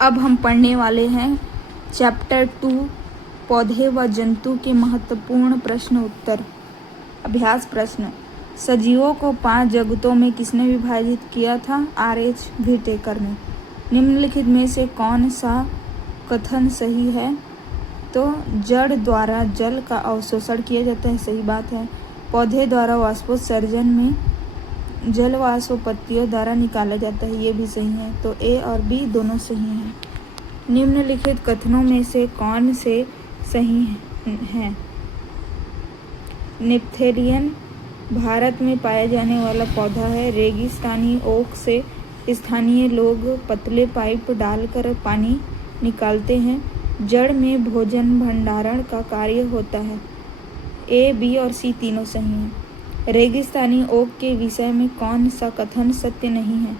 अब हम पढ़ने वाले हैं चैप्टर 2 पौधे व जंतु के महत्वपूर्ण प्रश्न उत्तर। अभ्यास प्रश्न, सजीवों को 5 जगतों में किसने विभाजित किया था? R.H. व्हिटेकर ने। निम्नलिखित में से कौन सा कथन सही है? तो जड़ द्वारा जल का अवशोषण किया जाता है, सही बात है। पौधे द्वारा वाष्पोत्सर्जन में जल वाष्प पत्तियों द्वारा निकाला जाता है, ये भी सही है। तो A और B दोनों सही हैं। निम्नलिखित कथनों में से कौन से सही हैं? निप्थेरियन भारत में पाया जाने वाला पौधा है। रेगिस्तानी ओक से स्थानीय लोग पतले पाइप डालकर पानी निकालते हैं। जड़ में भोजन भंडारण का कार्य होता है। A, B और C तीनों सही हैं। रेगिस्तानी ओक के विषय में कौन सा कथन सत्य नहीं है?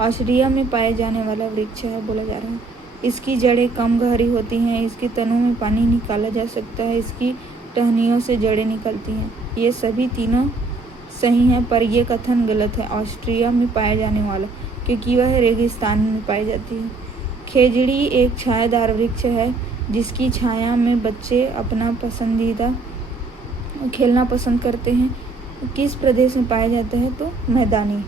ऑस्ट्रेलिया में पाया जाने वाला वृक्ष है बोला जा रहा है। इसकी जड़ें कम गहरी होती हैं। इसके तनों में पानी निकाला जा सकता है। इसकी टहनियों से जड़ें निकलती हैं। ये सभी तीनों सही हैं, पर यह कथन गलत है। ऑस्ट्रेलिया में पाया जाने वाला, क्योंकि वह रेगिस्तान में पाई जाती है। खेजड़ी एक छायादार वृक्ष है जिसकी छाया में बच्चे अपना पसंदीदा खेलना पसंद करते हैं। किस प्रदेश में पाया जाता है? तो मैदानी।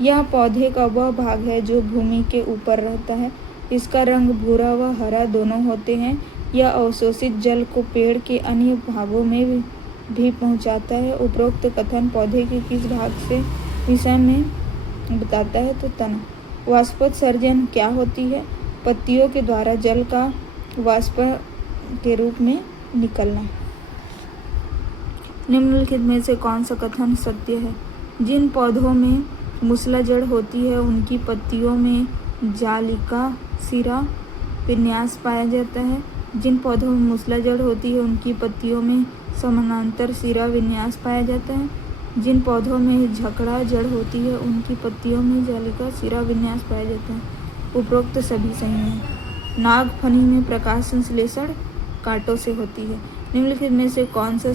यह पौधे का वह भाग है जो भूमि के ऊपर रहता है। इसका रंग भूरा व हरा दोनों होते हैं। यह अवशोषित जल को पेड़ के अन्य भागों में भी पहुंचाता है। उपरोक्त कथन पौधे के किस भाग से विषय में बताता है? तो तना। वाष्पोत्सर्जन क्या होती है? पत्तियों के द्वारा जल का वाष्प के रूप में निकलना। निम्नलिखित में से कौन सा कथन सत्य है? जिन पौधों में मूसला जड़ होती है उनकी पत्तियों में जालिका सिरा विन्यास पाया जाता है। जिन पौधों में मूसला जड़ होती है उनकी पत्तियों में समानांतर सिरा विन्यास पाया जाता है। जिन पौधों में झकड़ा जड़ होती है उनकी पत्तियों में जालिका सिरा विन्यास पाया जाता है। उपरोक्त सभी सही हैं। नागफनी में प्रकाश संश्लेषण कांटों से होती है। निम्नलिखित में से कौन सा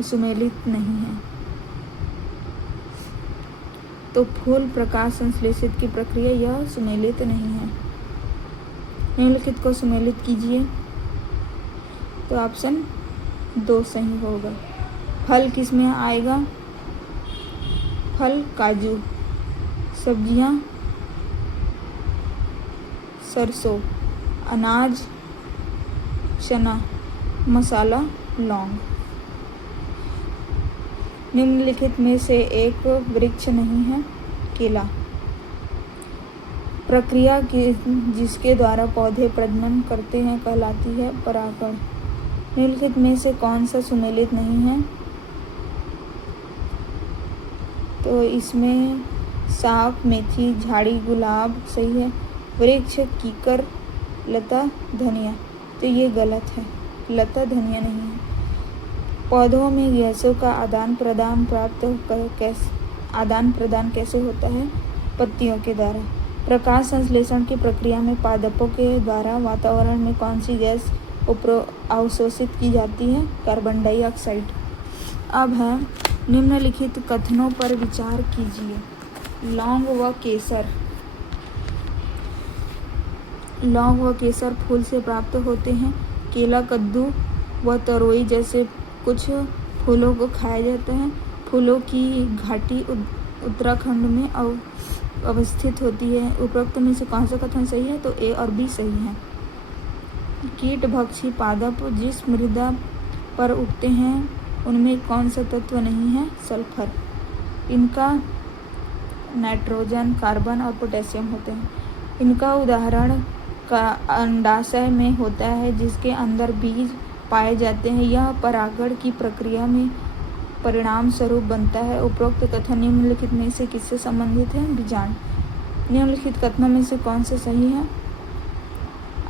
सुमेलित नहीं है? तो फूल प्रकाश संश्लेषित की प्रक्रिया यह सुमेलित नहीं है। निम्नलिखित को सुमेलित कीजिए। तो ऑप्शन 2 सही होगा। फल किस में आएगा? फल काजू, सब्जियां सरसों, अनाज चना, मसाला लौंग। निम्नलिखित में से एक वृक्ष नहीं है। केला। प्रक्रिया जिसके द्वारा पौधे प्रजनन करते हैं कहलाती है परागण। निम्नलिखित में से कौन सा सुमेलित नहीं है? तो इसमें साग, मेथी, झाड़ी, गुलाब सही है। वृक्ष, कीकर, लता, धनिया, तो ये गलत है। लता धनिया नहीं है। पौधों में गैसों का आदान प्रदान कैसे होता है? पत्तियों के द्वारा। प्रकाश संश्लेषण की प्रक्रिया में पादपों के द्वारा वातावरण में कौन सी गैस अवशोषित की जाती है? Carbon dioxide. अब है निम्नलिखित कथनों पर विचार कीजिए। लौंग व केसर। लौंग व केसर फूल से प्राप्त होते हैं। केला, कद्दू व तरोई जैसे कुछ फूलों को खाया जाता है। फूलों की घाटी उत्तराखंड में अवस्थित होती है। उपरोक्त में से कौन सा कथन सही है? तो A और B सही है। कीटभक्षी पादप जिस मृदा पर उगते हैं उनमें कौन सा तत्व नहीं है? सल्फर। इनका नाइट्रोजन, कार्बन और पोटेशियम होते हैं। इनका उदाहरण का अंडाशय में होता है जिसके अंदर बीज पाए जाते हैं। यह परागण की प्रक्रिया में परिणाम स्वरूप बनता है। उपरोक्त कथन निम्नलिखित में से किससे संबंधित है? बीजांड। निम्नलिखित कथनों में से कौन सा सही है?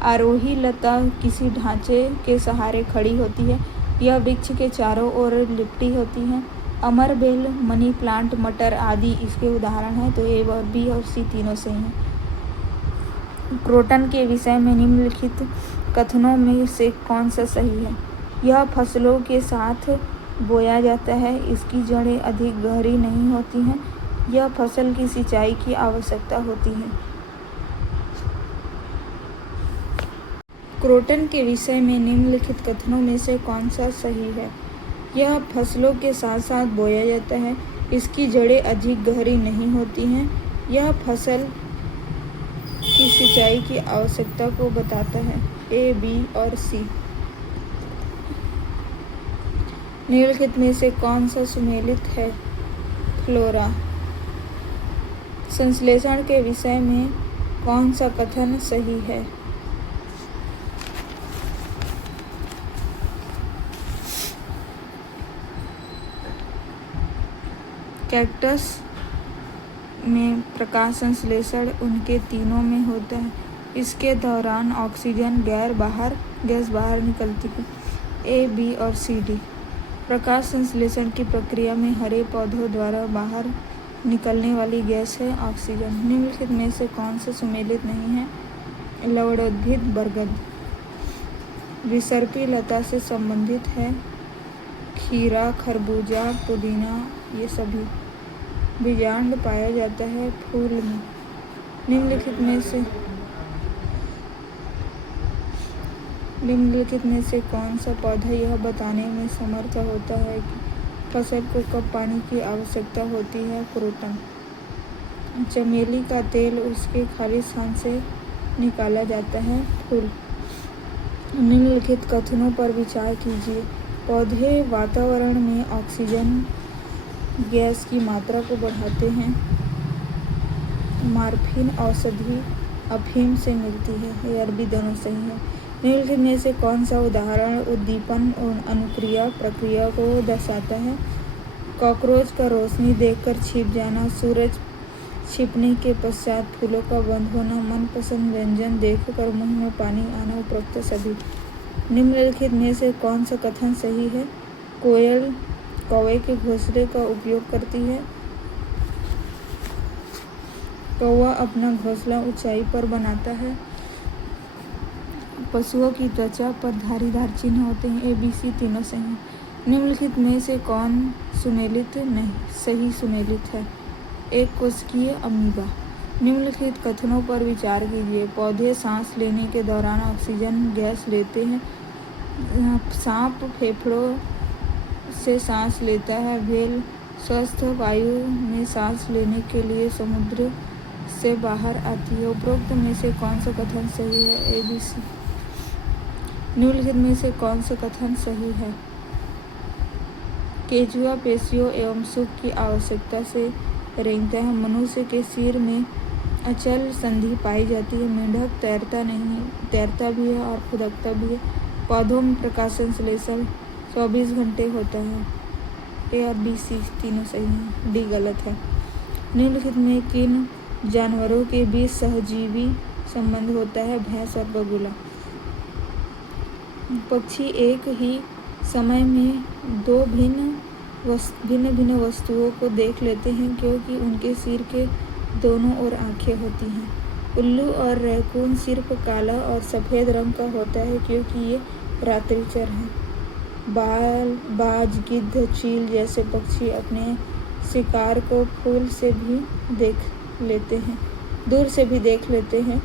आरोही लता किसी ढांचे के सहारे खड़ी होती है। यह वृक्ष के चारों ओर लिपटी होती है। अमर बेल, मनी प्लांट, मटर आदि इसके उदाहरण हैं। तो A और B और C तीनों सही हैं। क्रोटन के विषय में निम्नलिखित कथनों में से कौन सा सही है? यह फसलों के साथ बोया जाता है। इसकी जड़ें अधिक गहरी नहीं होती हैं। यह फसल की सिंचाई की आवश्यकता होती है। क्रोटन के विषय में निम्नलिखित कथनों में से कौन सा सही है? यह फसलों के साथ साथ बोया जाता है। इसकी जड़ें अधिक गहरी नहीं होती हैं। यह फसल की सिंचाई की आवश्यकता को बताता है। ए, बी और सी। निम्नलिखित में से कौन सा सुमेलित है? फ्लोरा। संश्लेषण के विषय में कौन सा कथन सही है? कैक्टस में प्रकाश संश्लेषण उनके तीनों में होता है। इसके दौरान ऑक्सीजन गैस बाहर निकलती है। ए, बी और सी, डी। प्रकाश संश्लेषण की प्रक्रिया में हरे पौधों द्वारा बाहर निकलने वाली गैस है ऑक्सीजन। निम्नलिखित में से कौन सा सुमेलित नहीं है? लवणोद्भिद बरगद। विसर्पी लता से संबंधित है। खीरा, खरबूजा, पुदीना ये सभी। बीजांड पाया जाता है फूल में। निम्नलिखित में से कौन सा पौधा यह बताने में समर्थ होता है कि फसल को कब पानी की आवश्यकता होती है? क्रोटन। चमेली का तेल उसके खाली स्थान से निकाला जाता है। फूल। निम्नलिखित कथनों पर विचार कीजिए। पौधे वातावरण में ऑक्सीजन गैस की मात्रा को बढ़ाते हैं। मॉर्फिन औषधि अफीम से मिलती है। ये अरबी दोनों सही है। निम्नलिखित में से कौन सा उदाहरण उद्दीपन अनुक्रिया प्रक्रिया को दर्शाता है? कॉकरोच का रोशनी देखकर छिप जाना, सूरज छिपने के पश्चात फूलों का बंद होना, मनपसंद व्यंजन देखकर मुंह में पानी आना, उपरोक्त सभी। निम्नलिखित में से कौन सा कथन सही है? कोयल कौवे के घोंसले का उपयोग करती है। कौवा अपना घोंसला ऊंचाई पर बनाता है। पशुओं की त्वचा पर धारीदार चिन्ह होते हैं। ए, बी, सी तीनों सही हैं। निम्नलिखित में से कौन सुमेलित नहीं सही सुमेलित है? एक कोशिकीय अमीबा। निम्नलिखित कथनों पर विचार कीजिए। पौधे सांस लेने के दौरान ऑक्सीजन गैस लेते हैं। सांप फेफड़ों से सांस लेता है। व्हेल स्वस्थ वायु में सांस लेने के लिए समुद्र से बाहर आती है। उपरोक्त में से कौन सा कथन सही है? ए, बी, सी। निम्नलिखित में से कौन सा कथन सही है? केंचुआ पेशियों एवं सुख की आवश्यकता से रेंगता है। मनुष्य के सिर में अचल संधि पाई जाती है। मेंढक तैरता भी है और खुदकता भी है। पौधों में प्रकाश संश्लेषण 24 घंटे होता है। ए और बी, सी तीनों सही हैं। डी गलत है। निम्नलिखित में किन जानवरों के बीच सहजीवी संबंध होता है? भैंस और बगुला। पक्षी एक ही समय में दो भिन्न वस्तुओं को देख लेते हैं क्योंकि उनके सिर के दोनों ओर आंखें होती हैं। उल्लू और रैकून सिर्फ काला और सफ़ेद रंग का होता है क्योंकि ये रात्रिचर हैं। बाज, गिद्ध, चील जैसे पक्षी अपने शिकार को दूर से भी देख लेते हैं।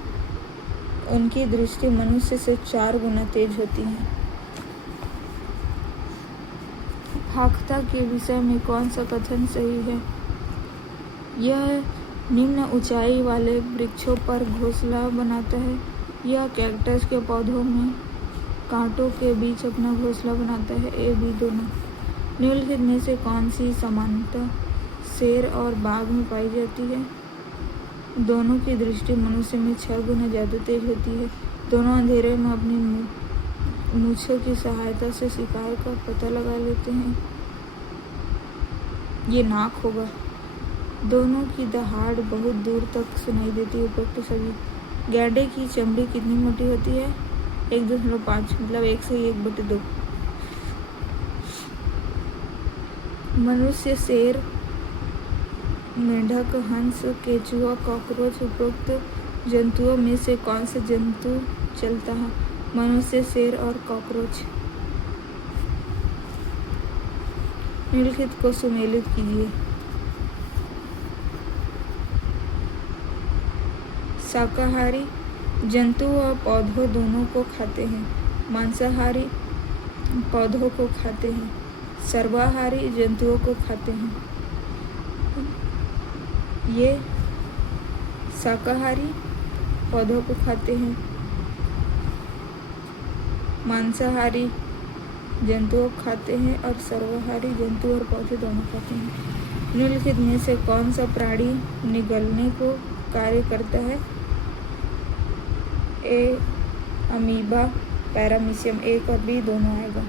उनकी दृष्टि मनुष्य से 4 गुना तेज होती है। फाख्ता के विषय में कौन सा कथन सही है? यह निम्न ऊंचाई वाले वृक्षों पर घोंसला बनाता है। यह कैक्टस के पौधों में कांटों के बीच अपना घोंसला बनाता है। ए, बी दोनों। निम्नलिखित में से कौन सी समानता शेर और बाघ में पाई जाती है? दोनों की दृष्टि मनुष्य में 6 गुना ज़्यादा तेज होती है। दोनों अंधेरे में अपनी मूंछों की सहायता से शिकार का पता लगा लेते हैं। ये नाक होगा। दोनों की दहाड़ बहुत दूर तक सुनाई देती है। उपरोक्त सभी। गैंडे की चमड़ी कितनी मोटी होती है? 1.5 मतलब 1 से 1/2। मनुष्य, शेर, मेंढक, हंस, केंचुआ, कॉकरोच उपरोक्त जंतुओं में से कौन से जंतु चलता है? मनुष्य, शेर और कॉकरोच। निम्नलिखित को सुमेलित कीजिए। शाकाहारी जंतु और पौधों दोनों को खाते हैं। मांसाहारी पौधों को खाते हैं। सर्वाहारी जंतुओं को खाते हैं। ये शाकाहारी पौधों को खाते हैं, मांसाहारी जंतुओं को खाते हैं और सर्वाहारी जंतु और पौधे दोनों खाते हैं। निम्नलिखित में से कौन सा प्राणी निगलने को कार्य करता है? ए अमीबा, पैरामीशियम, एक और बी दोनों आएगा।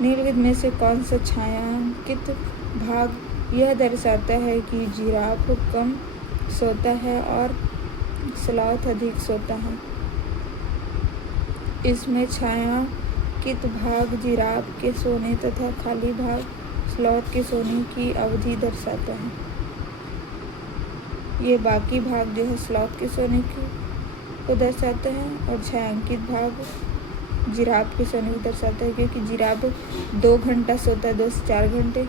निम्नलिखित में से कौन सा छायांकित भाग यह दर्शाता है कि जिराफ कम सोता है और स्लॉथ अधिक सोता है? इसमें छायांकित भाग जिराफ के सोने तथा खाली भाग स्लॉथ के सोने की अवधि दर्शाता है। ये बाकी भाग जो है स्लॉथ के सोने को दर्शाता है और छायांकित भाग जिराफ के सोने को दर्शाता है, क्योंकि जिराफ 2 घंटा सोता है, 2 से 4 घंटे,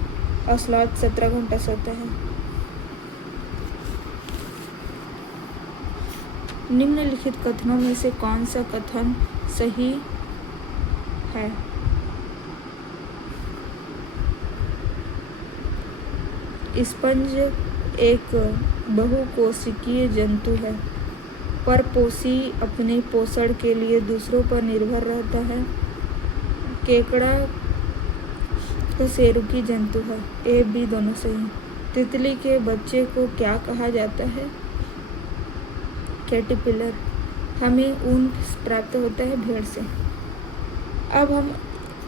और स्लॉथ 17 घंटा सोता है। निम्नलिखित कथनों में से कौन सा कथन सही है? स्पंज एक बहुकोशिकीय जंतु है। परपोषी अपने पोषण के लिए दूसरों पर निर्भर रहता है। केकड़ा कशेरुकी जंतु है। ए बी दोनों सही। तितली के बच्चे को क्या कहा जाता है? कैटरपिलर। हमें ऊन प्राप्त होता है भेड़ से। अब हम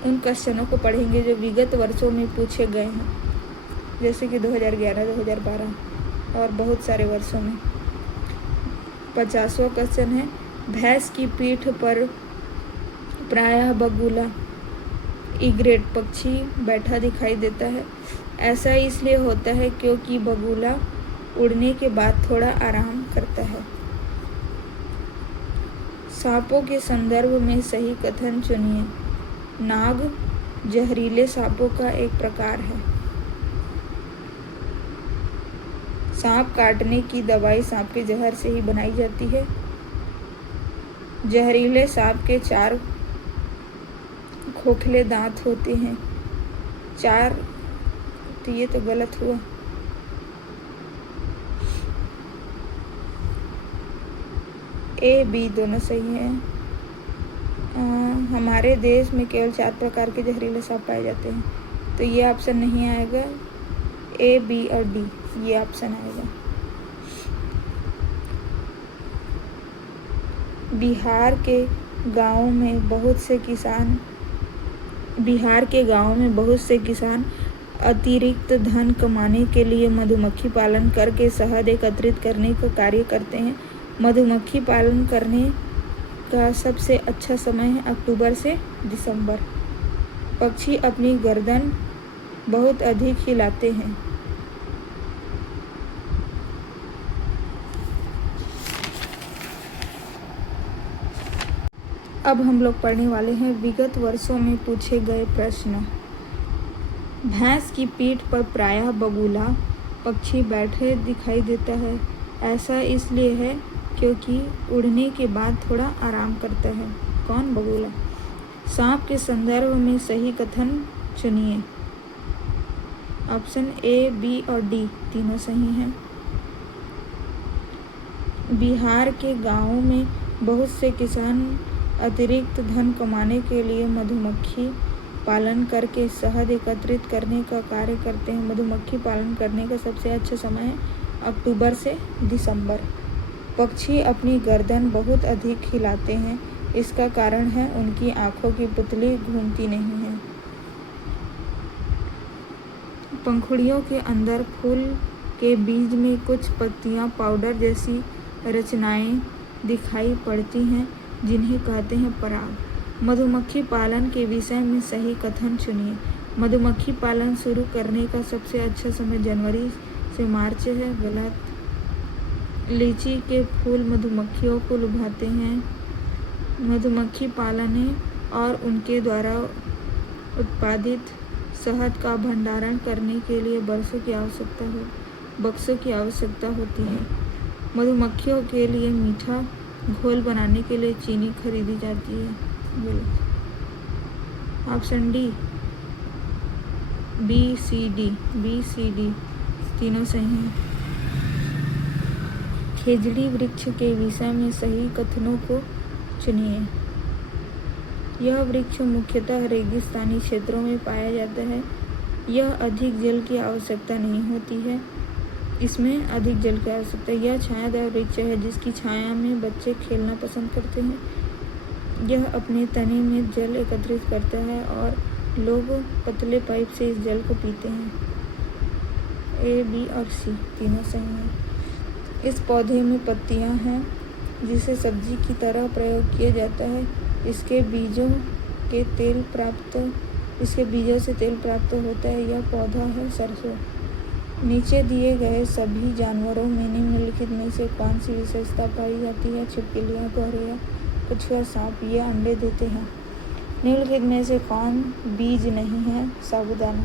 उन क्वेश्चनों को पढ़ेंगे जो विगत वर्षों में पूछे गए हैं, जैसे कि 2011, 2012 और बहुत सारे वर्षों में। 50वां क्वेश्चन है, भैंस की पीठ पर प्रायः बगुला इग्रेट पक्षी बैठा दिखाई देता है। ऐसा इसलिए होता है क्योंकि बगुला उड़ने के बाद थोड़ा आराम करता है। सांपों के संदर्भ में सही कथन चुनिए। नाग जहरीले सांपों का एक प्रकार है। सांप काटने की दवाई सांप के जहर से ही बनाई जाती है। जहरीले सांप के 4 खोखले दांत होते हैं। 4, तो ये तो गलत हुआ। ए बी दोनों सही हैं। हमारे देश में केवल 4 प्रकार के जहरीले सांप पाए जाते हैं, तो ये ऑप्शन नहीं आएगा। ए बी और डी ये ऑप्शन आएगा। बिहार के गांवों में बहुत से किसान अतिरिक्त धन कमाने के लिए मधुमक्खी पालन करके शहद एकत्रित करने का कार्य करते हैं। मधुमक्खी पालन करने का सबसे अच्छा समय है अक्टूबर से दिसंबर। पक्षी अपनी गर्दन बहुत अधिक हिलाते हैं। अब हम लोग पढ़ने वाले हैं विगत वर्षों में पूछे गए प्रश्न। भैंस की पीठ पर प्रायः बगुला पक्षी बैठे दिखाई देता है। ऐसा इसलिए है क्योंकि उड़ने के बाद थोड़ा आराम करता है। कौन? बगुला। सांप के संदर्भ में सही कथन चुनिए। ऑप्शन ए, बी और डी तीनों सही हैं। बिहार के गांवों में बहुत से किसान अतिरिक्त धन कमाने के लिए मधुमक्खी पालन करके शहद एकत्रित करने का कार्य करते हैं। मधुमक्खी पालन करने का सबसे अच्छा समय है अक्टूबर से दिसंबर। पक्षी अपनी गर्दन बहुत अधिक हिलाते हैं। इसका कारण है उनकी आँखों की पुतली घूमती नहीं है। पंखुड़ियों के अंदर फूल के बीज में कुछ पत्तियां पाउडर जैसी रचनाएं दिखाई पड़ती हैं, जिन्हें कहते हैं पराग। मधुमक्खी पालन के विषय में सही कथन चुनिए। मधुमक्खी पालन शुरू करने का सबसे अच्छा समय जनवरी से मार्च है। गलत। लीची के फूल मधुमक्खियों को लुभाते हैं। मधुमक्खी पालने और उनके द्वारा उत्पादित शहद का भंडारण करने के लिए बक्सों की आवश्यकता होती है। मधुमक्खियों के लिए मीठा घोल बनाने के लिए चीनी खरीदी जाती है। गलत। Option D B C D तीनों सही हैं। खेजड़ी वृक्ष के विषय में सही कथनों को चुनिए। यह वृक्ष मुख्यतः रेगिस्तानी क्षेत्रों में पाया जाता है। यह अधिक जल की आवश्यकता नहीं होती है। इसमें अधिक जल की आवश्यकता। यह छायादार वृक्ष है जिसकी छाया में बच्चे खेलना पसंद करते हैं। यह अपने तने में जल एकत्रित करता है और लोग पतले पाइप से इस जल को पीते हैं। ए, बी और सी तीनों सही हैं। इस पौधे में पत्तियां हैं जिसे सब्जी की तरह प्रयोग किया जाता है। इसके बीजों से तेल प्राप्त होता है। यह पौधा है सरसों। नीचे दिए गए सभी जानवरों में निम्नलिखित में से कौन सी विशेषता पाई जाती है? छिपकलियाँ, गौरैया, कछुआ, सांप। ये अंडे देते हैं। निम्नलिखित में से कौन बीज नहीं है? साबूदाना।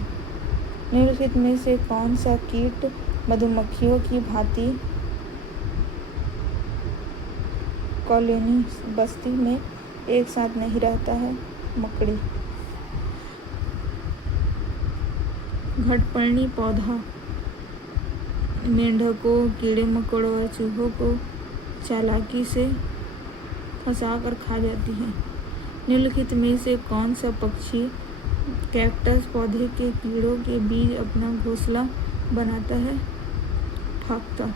निम्नलिखित में से कौन सा कीट मधुमक्खियों की भांति कॉलोनी बस्ती में एक साथ नहीं रहता है? मकड़ी। घटपर्णी पौधा मेंढकों, कीड़े मकोड़ों और चूहों को चालाकी से फंसाकर खा जाती है। निम्नलिखित में से कौन सा पक्षी कैक्टस पौधे के कीड़ों के बीच अपना घोंसला बनाता है? फाख्ता।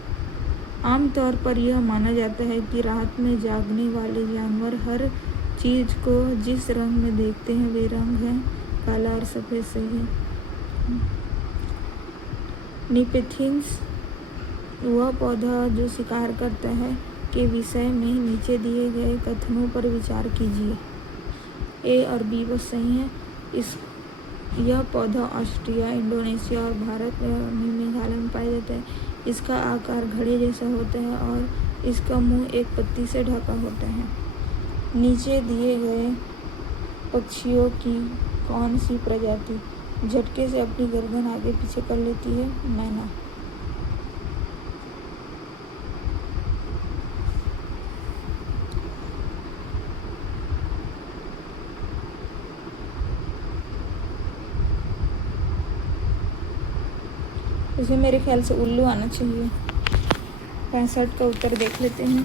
आमतौर पर यह माना जाता है कि रात में जागने वाले जानवर हर चीज को जिस रंग में देखते हैं वे रंग हैं काला और सफ़ेद। सही है। निपेथियंस वह पौधा जो शिकार करता है के विषय में नीचे दिए गए कथनों पर विचार कीजिए। ए और बी बस सही है। यह पौधा ऑस्ट्रेलिया, इंडोनेशिया और भारत में मेघालय में पाया जाता है। इसका आकार घड़े जैसा होता है और इसका मुंह एक पत्ती से ढका होता है। नीचे दिए गए पक्षियों की कौन सी प्रजाति झटके से अपनी गर्दन आगे पीछे कर लेती है? मैना। इसमें मेरे ख्याल से उल्लू आना चाहिए। 65 का उत्तर देख लेते हैं।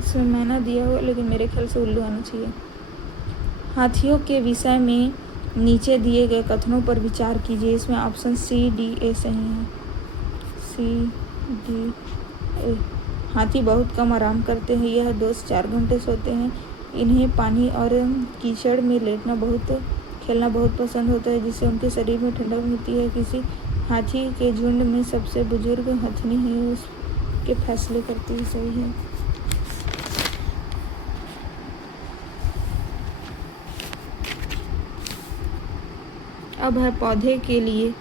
इसमें मैना दिया हुआ लेकिन मेरे ख्याल से उल्लू आना चाहिए। हाथियों के विषय में नीचे दिए गए कथनों पर विचार कीजिए। इसमें ऑप्शन सी, डी, ए सही है। सी, डी, ए। हाथी बहुत कम आराम करते हैं। यह 2 से 4 घंटे सोते हैं। इन्हें पानी और कीचड़ में खेलना बहुत पसंद होता है जिससे उनके शरीर में ठंडक मिलती है। किसी हाथी के झुंड में सबसे बुजुर्ग हथनी ही उसके फैसले करती है। सही है। अब है पौधे के लिए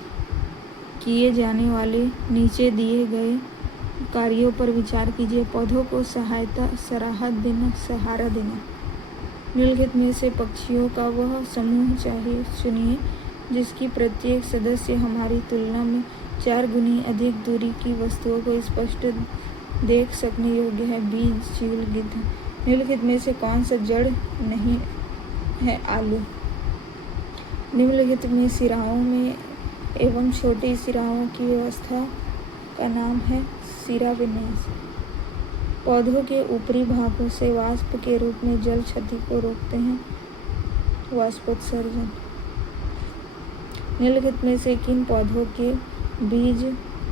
किए जाने वाले नीचे दिए गए कार्यों पर विचार कीजिए। पौधों को सहारा देना। निम्नलिखित में से पक्षियों का वह समूह चुनिए जिसकी प्रत्येक सदस्य हमारी तुलना में 4 गुनी अधिक दूरी की वस्तुओं को स्पष्ट देख सकने योग्य है। बीज, चील, गिद्ध। निम्नलिखित में से कौन सा जड़ नहीं है? आलू। निम्नलिखित में सिराओं में एवं छोटी सिराओं की व्यवस्था का नाम है सिरा विन्यास। पौधों के ऊपरी भागों से वाष्प के रूप में जल क्षति को रोकते हैं। वाष्पोत्सर्जन। निम्नलिखित में से किन पौधों के बीज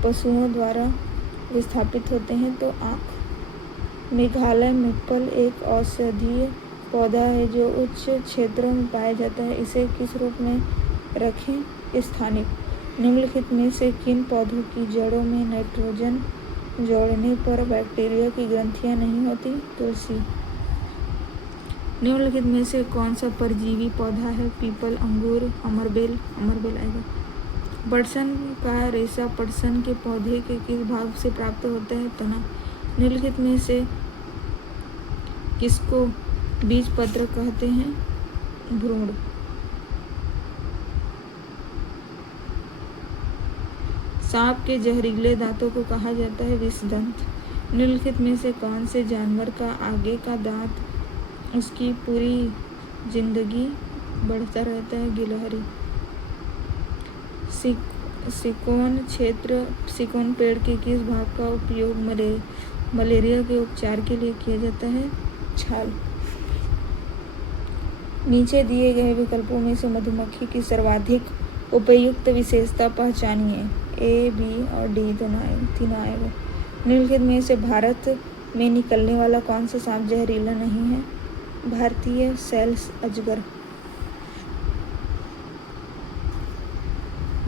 पशुओं द्वारा विस्थापित होते हैं? तो आँख। मेघालय मेपल एक औषधीय पौधा है जो उच्च क्षेत्रों में पाया जाता है। इसे किस रूप में रखें? स्थानिक। निम्नलिखित में से किन पौधों की जड़ों में नाइट्रोजन जोड़ने पर बैक्टीरिया की ग्रंथियां नहीं होती? तुलसी। निम्नलिखित में से कौन सा परजीवी पौधा है? पीपल, अंगूर, अमरबेल आएगा। पटसन का रेशा पटसन के पौधे के किस भाग से प्राप्त होता है? तना। निम्नलिखित में से किसको बीज पत्र कहते हैं? भ्रूण। सांप के जहरीले दांतों को कहा जाता है विषदंत। निम्नलिखित में से कौन से जानवर का आगे का दांत उसकी पूरी जिंदगी बढ़ता रहता है? गिलहरी। सिकोन पेड़ के किस भाग का उपयोग मलेरिया के उपचार के लिए किया जाता है? छाल। नीचे दिए गए विकल्पों में से मधुमक्खी की सर्वाधिक उपयुक्त विशेषता पहचानिए। ए, बी और डी तीनों आएगा। निम्नलिखित में से भारत में निकलने वाला कौन सा सांप जहरीला नहीं है? भारतीय सेल्स अजगर।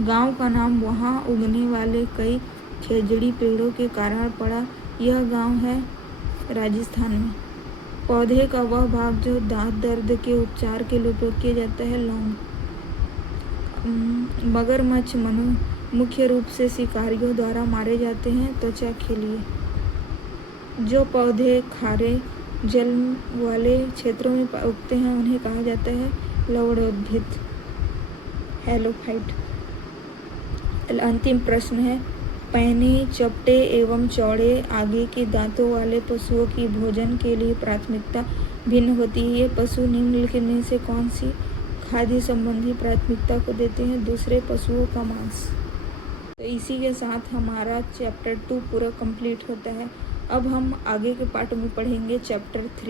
गांव का नाम वहां उगने वाले कई खेजड़ी पेड़ों के कारण पड़ा। यह गांव है राजस्थान में। पौधे का वह भाग जो दांत दर्द के उपचार के लिए उपयोग किया जाता है? लौंग। मगरमच्छ मुख्य रूप से शिकारियों द्वारा मारे जाते हैं त्वचा के लिए। जो पौधे खारे जल वाले क्षेत्रों में उगते हैं उन्हें कहा जाता है लवणोद्भिद, हेलोफाइट। अंतिम प्रश्न है, पैनी, चपटे एवं चौड़े आगे के दांतों वाले पशुओं की भोजन के लिए प्राथमिकता भिन्न होती है। ये पशु निम्नलिखित में से कौन सी खाद्य संबंधी प्राथमिकता को देते हैं? दूसरे पशुओं का मांस। तो इसी के साथ हमारा चैप्टर 2 पूरा कंप्लीट होता है। अब हम आगे के पार्ट में पढ़ेंगे चैप्टर 3।